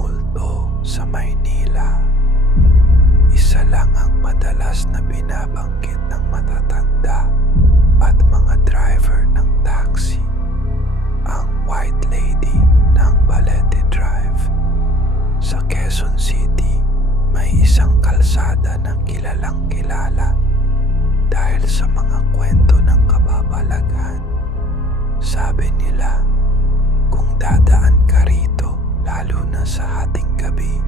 multo sa Maynila. Isa lang ang madalas na binabanggit ng matatanda at mga driver ng taxi, ang White Lady ng Balete Drive. Sa Quezon City, may isang kalsada na kilalang kilala dahil sa mga kwento ng kababalaghan. Sabi nila, kung dadaan ka rito, lalo na sa hating gabi,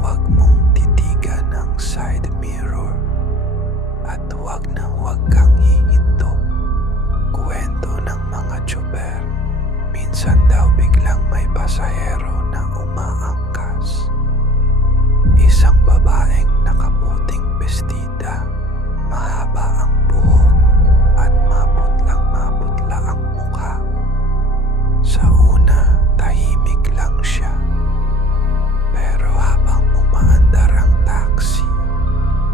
huwag mong titigan ang side mirror at huwag na huwag kang hihinto. Kwento ng mga tsuper, minsan daw biglang may pasahero na umaangkas. Isang babaeng nakaputing bestida, mahaba ang buhok at maputla ang mukha. Sa una, tahimik lang siya. Pero habang umaandar ang taxi,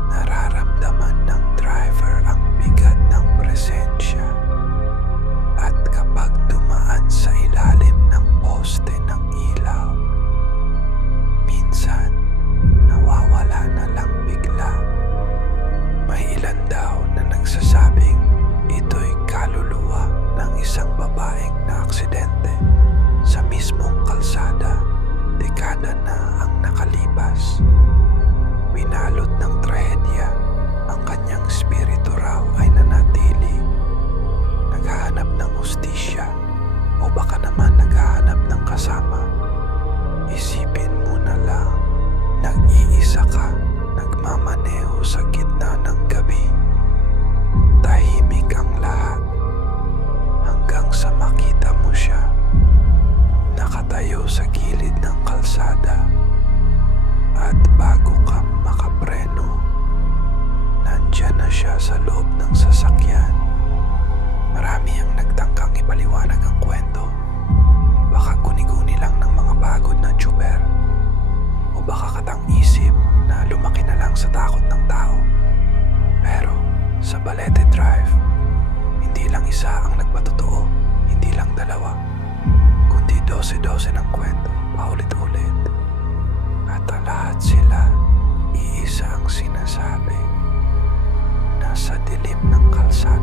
nararamdaman ng driver ang bigat ng presensya. At kapag dumaan sa ilalim ng poste ng ilaw, minsan nawawala na lang bigla. May ilan daw na nagsasabing ito'y kaluluwa ng isang babaeng na aksidente sa mismong kalsada. Dekada na ang nakalipas. Binalot ng trahedya, ang kanyang spirito raw ay nanatili. Naghahanap ng hustisya o baka naman naghahanap ng kasama. Isipin mo na lang, nag-iisa ka, nagmamaneho sa gitna ng gabi. Tahimik ang lahat hanggang sa makita mo siya nakatayo sa gilid ng kalsada, at bago ka makapreno, nandyan na siya sa loob ng sasakyan. Marami ang nagtangkang ipaliwanag ang kwento. Baka guni-guni lang ng mga pagod na tsuper, o baka katang-isip na lumaki na lang sa takot ng tao. Pero sa Balete Drive, hindi lang isa ang nagpatotoo, hindi lang dalawa, kundi 12 ng kwento, paulit-ulit. At lahat sila, iisa ang sinasabi: nasa dilim ng kalsada